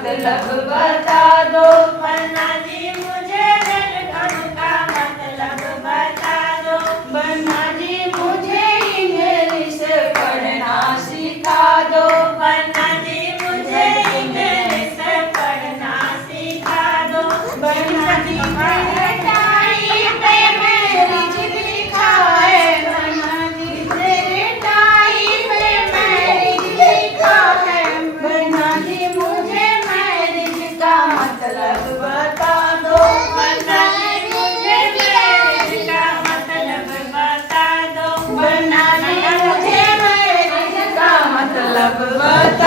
मतलब बता दो बन्ना जी मुझे वेलकम का मतलब बता दो बन्ना जी मुझे इंग्लिश पढ़ना सिखा दो बन्ना जी मुझे इंग्लिश पढ़ना सिखा दो बन्ना जी टाई पे मेरी जिद खाए बन्ना जी तेरे टाई पे मेरी जिद खाए बन्ना जी मुझे का मतलब बता दो बन्ना जी मुझे मैरिज का मतलब बता दो बन्ना जी मुझे मैरिज का मतलब बता